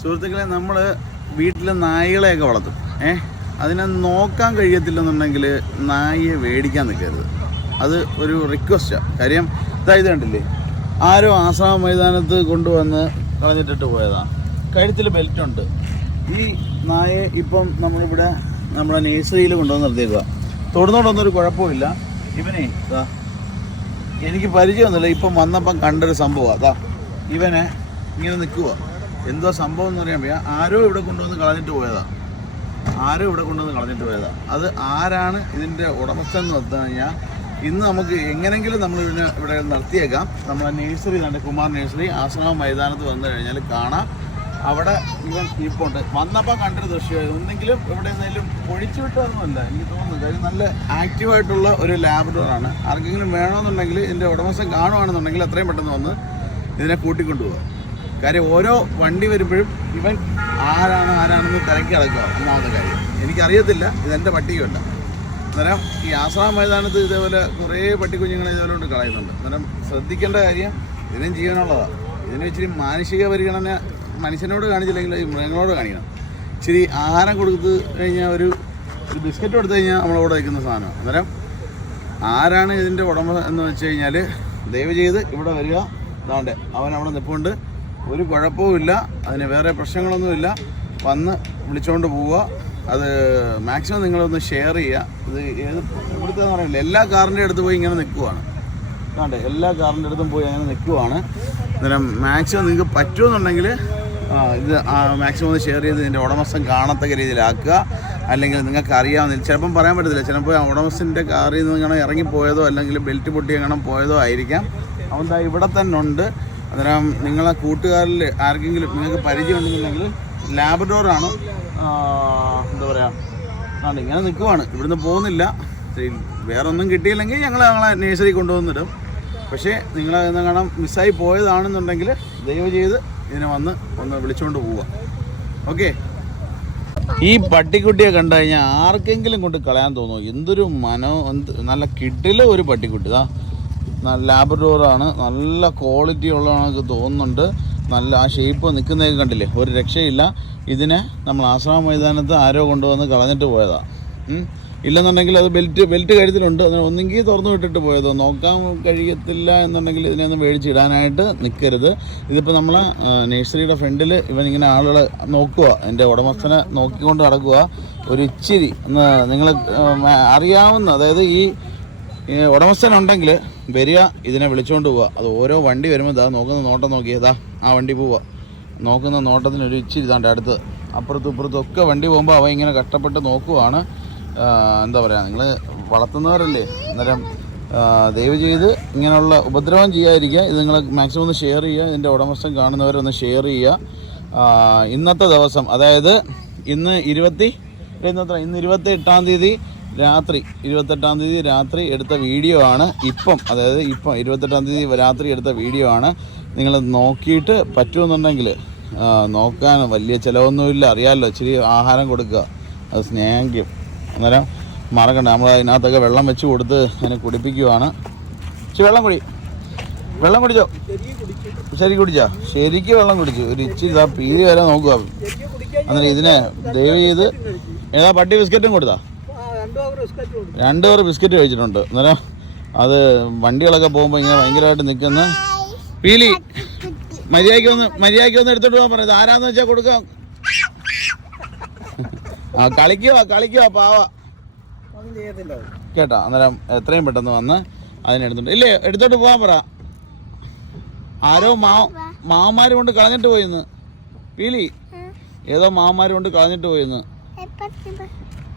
സുഹൃത്തുക്കളെ നമ്മൾ വീട്ടിൽ നായകളെയൊക്കെ വളർത്തും. ഏ? അതിനെ നോക്കാൻ കഴിയത്തില്ലെന്നുണ്ടെങ്കിൽ നായയെ മേടിക്കാൻ നിൽക്കരുത്. അത് ഒരു റിക്വസ്റ്റാണ് കാര്യം ഇതായത് കണ്ടില്ലേ? ആരോ ആസാം മൈതാനത്ത് കൊണ്ടുവന്ന് കളഞ്ഞിട്ടിട്ട് പോയതാണ് കഴുത്തിൽ ബെൽറ്റുണ്ട് ഈ നായയെ ഇപ്പം നമ്മളിവിടെ നമ്മുടെ നേഴ്സറിയിൽ കൊണ്ടുവന്ന് നിർത്തിയേക്കുക തൊടുന്നോടൊന്നും ഒരു കുഴപ്പമില്ല ഇവനെ ഇതാ എനിക്ക് പരിചയമൊന്നുമില്ല. ഇപ്പം വന്നപ്പം കണ്ടൊരു സംഭവമാണ് അതാ ഇവനെ ഇങ്ങനെ നിൽക്കുക എന്തോ സംഭവം എന്ന് പറയാൻ വയ്യ. ആരോ ഇവിടെ കൊണ്ടുവന്ന് കളഞ്ഞിട്ട് പോയതാ. ആരോ ഇവിടെ കൊണ്ടുവന്ന് കളഞ്ഞിട്ട് പോയതാ. അത് ആരാണ് ഇതിന്റെ ഉടമസ്ഥ എന്ന് പറഞ്ഞു കഴിഞ്ഞാൽ ഇന്ന് നമുക്ക് എങ്ങനെങ്കിലും നമ്മൾ ഇതിനെ ഇവിടെ നിർത്തിയേക്കാം. നമ്മളെ നേഴ്സറി തന്നെ കുമാർ നേഴ്സറി ആശ്രമ മൈതാനത്ത് വന്നു കഴിഞ്ഞാൽ കാണാം. അവിടെ ഇവൻ ഇരിപ്പുണ്ട്. വന്നപ്പോൾ കണ്ടൊരു ദൃശ്യമായി ഒന്നെങ്കിലും ഇവിടെ എന്തെങ്കിലും ഒഴിച്ചു വിട്ടതൊന്നുമല്ല. എനിക്ക് തോന്നുന്നു കാര്യം നല്ല ആക്റ്റീവായിട്ടുള്ള ഒരു ലാബറട്ടറാണ് ആർക്കെങ്കിലും വേണമെന്നുണ്ടെങ്കിൽ ഇതിന്റെ ഉടമസ്ഥൻ കാണുവാണെന്നുണ്ടെങ്കിൽ എത്രയും പെട്ടെന്ന് വന്ന് ഇതിനെ കൂട്ടിക്കൊണ്ടുപോകുക കാര്യം ഓരോ വണ്ടി വരുമ്പോഴും ഇവൻ ആരാണ് ആരാണെന്ന് തിരക്കി അടക്കുക ഒന്നാമത്തെ കാര്യം. എനിക്കറിയത്തില്ല ഇതെന്റെ പട്ടികയല്ല. അന്നേരം ഈ ആശ്രമ മൈതാനത്ത് ഇതേപോലെ കുറേ പട്ടിക്കുഞ്ഞുങ്ങളെ ഇതേപോലെ കൊണ്ട് കളയുന്നുണ്ട്. അന്നേരം ശ്രദ്ധിക്കേണ്ട കാര്യം ഇതിനും ജീവനുള്ളതാണ് ഇതിന് ഇച്ചിരി മാനുഷിക പരിഗണന മനുഷ്യനോട് കാണിച്ചില്ലെങ്കിൽ ഈ മൃഗങ്ങളോട് കാണിക്കണം. ഇച്ചിരി ആഹാരം കൊടുത്ത് കഴിഞ്ഞാൽ ഒരു ഒരു ബിസ്ക്കറ്റ് കൊടുത്തു കഴിഞ്ഞാൽ നമ്മളവിടെ വയ്ക്കുന്ന സാധനം അന്നേരം ആരാണ് ഇതിന്റെ ഉടമ എന്ന് വെച്ച് കഴിഞ്ഞാൽ ദയവ് ചെയ്ത് ഇവിടെ വരിക. അതാണ്ട് അവൻ അവിടെ നിൽപ്പുണ്ട് ഒരു കുഴപ്പവുമില്ല അതിന് വേറെ പ്രശ്നങ്ങളൊന്നുമില്ല വന്ന് വിളിച്ചുകൊണ്ട് പോവുക. അത് മാക്സിമം നിങ്ങളൊന്ന് ഷെയർ ചെയ്യുക. ഇത് ഏത് ഇവിടുത്തെ പറയില്ല എല്ലാ കാറിന്റെ അടുത്ത് പോയി ഇങ്ങനെ നിൽക്കുവാണ്. കണ്ടേ? എല്ലാ കാറിന്റെ അടുത്തും പോയി അങ്ങനെ നിൽക്കുവാണ്. അന്നേരം മാക്സിമം നിങ്ങൾക്ക് പറ്റുമെന്നുണ്ടെങ്കിൽ ഇത് മാക്സിമം ഒന്ന് ഷെയർ ചെയ്ത് ഇതിന്റെ ഉടമസ്ഥൻ കാണത്തക്ക രീതിയിലാക്കുക. അല്ലെങ്കിൽ നിങ്ങൾക്ക് അറിയാവുന്ന ചിലപ്പം പറയാൻ പറ്റത്തില്ല. ചിലപ്പോൾ ഉടമസ്ഥന്റെ കാറിൽ നിന്ന് ഇങ്ങനെ ഇറങ്ങിപ്പോയതോ അല്ലെങ്കിൽ ബെൽറ്റ് പൊട്ടി എങ്ങനെ പോയതോ ആയിരിക്കാം. അവൻ ഇവിടെ തന്നെ ഉണ്ട്. അന്നേരം നിങ്ങളെ കൂട്ടുകാരിൽ ആർക്കെങ്കിലും നിങ്ങൾക്ക് പരിചയം ഉണ്ടെന്നുണ്ടെങ്കിൽ ലാബഡോറാണ് എന്താ പറയുക ആണ് ഇങ്ങനെ നിൽക്കുവാണ്. ഇവിടുന്ന് പോകുന്നില്ല. വേറെ ഒന്നും കിട്ടിയില്ലെങ്കിൽ ഞങ്ങൾ ഞങ്ങളെ നേഴ്സറി കൊണ്ടുവന്നിടും. പക്ഷേ നിങ്ങൾ ഇന്ന് കാണാൻ മിസ്സായി പോയതാണെന്നുണ്ടെങ്കിൽ ദയവ് ചെയ്ത് ഇതിനെ വന്ന് ഒന്ന് വിളിച്ചുകൊണ്ട് പോവുക. ഓക്കെ? ഈ പട്ടിക്കുട്ടിയെ കണ്ടു കഴിഞ്ഞാൽ ആർക്കെങ്കിലും കൊണ്ട് കളയാൻ തോന്നുമോ എന്തൊരു മനോ എന്ത് നല്ല കിട്ടിൽ ഒരു പട്ടിക്കുട്ടി ലാബറോറാണ് നല്ല ക്വാളിറ്റി ഉള്ളതാണെന്ന് തോന്നുന്നുണ്ട്. നല്ല ആ ഷേപ്പ് നിൽക്കുന്നതൊക്കെ കണ്ടില്ലേ? ഒരു രക്ഷയില്ല. ഇതിനെ നമ്മൾ ആശ്രമ മൈതാനത്ത് ആരോ കൊണ്ടുവന്ന് കളഞ്ഞിട്ട് പോയതാണ്. ഇല്ലെന്നുണ്ടെങ്കിൽ അത് ബെൽറ്റ് ബെൽറ്റ് കഴുത്തിലുണ്ട്. ഒന്നെങ്കിൽ തുറന്നു വിട്ടിട്ട് പോയതോ? നോക്കാൻ കഴിയത്തില്ല എന്നുണ്ടെങ്കിൽ ഇതിനെ ഒന്ന് മേടിച്ചിടാനായിട്ട് നിൽക്കരുത് ഇതിപ്പോൾ നമ്മളെ നഴ്സറിയുടെ ഫ്രണ്ടിൽ ഇവൻ ഇങ്ങനെ ആളുകളെ നോക്കുക. എന്റെ ഉടമസ്ഥനെ നോക്കിക്കൊണ്ട് നടക്കുക. ഒരു ഇച്ചിരി നിങ്ങൾ അറിയാവുന്ന അതായത് ഈ ഉടമസ്ഥനുണ്ടെങ്കിൽ വരിക ഇതിനെ വിളിച്ചുകൊണ്ട് പോവുക അത് ഓരോ വണ്ടി വരുമ്പോൾ ഇതാ നോക്കുന്ന നോട്ടം നോക്കിയതാ ആ വണ്ടി പോവുക നോക്കുന്ന നോട്ടത്തിന് ഒരു ഇച്ചിരി ഇതാണ്ട് അടുത്ത് അപ്പുറത്തും ഇപ്പുറത്തും ഒക്കെ വണ്ടി പോകുമ്പോൾ അവ ഇങ്ങനെ കഷ്ടപ്പെട്ട് നോക്കുവാണ്. എന്താ പറയുക നിങ്ങൾ വളർത്തുന്നവരല്ലേ? അന്നേരം ദയവ് ചെയ്ത് ഇങ്ങനെയുള്ള ഉപദ്രവം ചെയ്യാതിരിക്കുക. ഇത് നിങ്ങൾ മാക്സിമം ഒന്ന് ഷെയർ ചെയ്യുക. ഇതിന്റെ ഉടമസ്ഥൻ കാണുന്നവരൊന്ന് ഷെയർ ചെയ്യുക. ഇന്നത്തെ ദിവസം അതായത് ഇന്ന് ഇരുപത്തി ഇന്നത്ര ഇന്ന് ഇരുപത്തി എട്ടാം തീയതി രാത്രി ഇരുപത്തെട്ടാം തീയതി രാത്രി എടുത്ത വീഡിയോ ആണ് ഇപ്പം. അതായത് ഇപ്പം ഇരുപത്തെട്ടാം തീയതി രാത്രി എടുത്ത വീഡിയോ ആണ്. നിങ്ങൾ നോക്കിയിട്ട് പറ്റുമെന്നുണ്ടെങ്കിൽ നോക്കാൻ വലിയ ചിലവൊന്നുമില്ല. അറിയാമല്ലോ ഇച്ചിരി ആഹാരം കൊടുക്കുക. അത് സ്നേഹിക്കും അന്നേരം മറക്കണ്ട. നമ്മൾ അതിനകത്തൊക്കെ വെള്ളം വെച്ച് കൊടുത്ത് അതിനെ കുടിപ്പിക്കുവാണ്. ഇച്ചിരി വെള്ളം കുടി. വെള്ളം കുടിച്ചോ? ശരി കുടിച്ചോ? ശരിക്കും വെള്ളം കുടിച്ചു. ഒരു ഇച്ചിരി പീതി വരെ നോക്കുക. അന്നേരം ഇതിനെ ദയവ് ചെയ്ത് ഏതാ പട്ടി ബിസ്ക്കറ്റും കൊടുത്താ? രണ്ട് പേർ ബിസ്ക്കറ്റ് കഴിച്ചിട്ടുണ്ട്. അന്നേരം അത് വണ്ടികളൊക്കെ പോകുമ്പോൾ ഇങ്ങനെ ഭയങ്കരമായിട്ട് നിൽക്കുന്ന പീലി മര്യാദയ്ക്ക് ഒന്ന് മര്യാദയ്ക്ക് ഒന്ന് എടുത്തിട്ട് പോകാൻ പറയുന്നത് ആരാന്ന് വെച്ചാൽ കൊടുക്കാം? ആ കളിക്കുക കളിക്കുക പാവ. കേട്ടോ അന്നേരം എത്രയും പെട്ടെന്ന് വന്ന് അതിനെടുത്തോണ്ട് ഇല്ലേ എടുത്തോട്ട് പോകാൻ പറ. ആരോ മാവ മാവന്മാരും കൊണ്ട് കളഞ്ഞിട്ട് പോയിന്ന്. പീലി ഏതോ മാവന്മാരും കൊണ്ട് കളഞ്ഞിട്ട് പോയിന്ന്.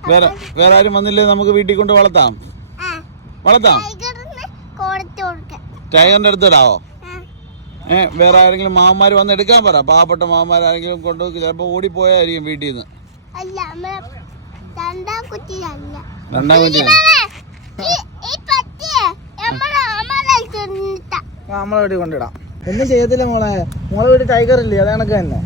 വേറെ വേറെ ആരും വന്നില്ലേ നമുക്ക് വീട്ടിൽ കൊണ്ട് വളർത്താം? വളർത്താം? ടൈഗറിന്റെ അടുത്ത് ഇടാവോ? ഏ വേറെ ആരെങ്കിലും മാമന്മാർ വന്ന് എടുക്കാൻ പറ. പാവപ്പെട്ട മാമന്മാർ ആരെങ്കിലും കൊണ്ട് ചിലപ്പോ ഓടിപ്പോയായിരിക്കും വീട്ടിൽ നിന്ന് രണ്ടാം കുട്ടി നമ്മളെ വീട്ടിൽ കൊണ്ടിടാം. ഒന്നും ചെയ്യത്തില്ല മോളെ. മോളെ വീട്ടിൽ ടൈഗർ ഇല്ലേ? അത് കണക്ക് തന്നെ.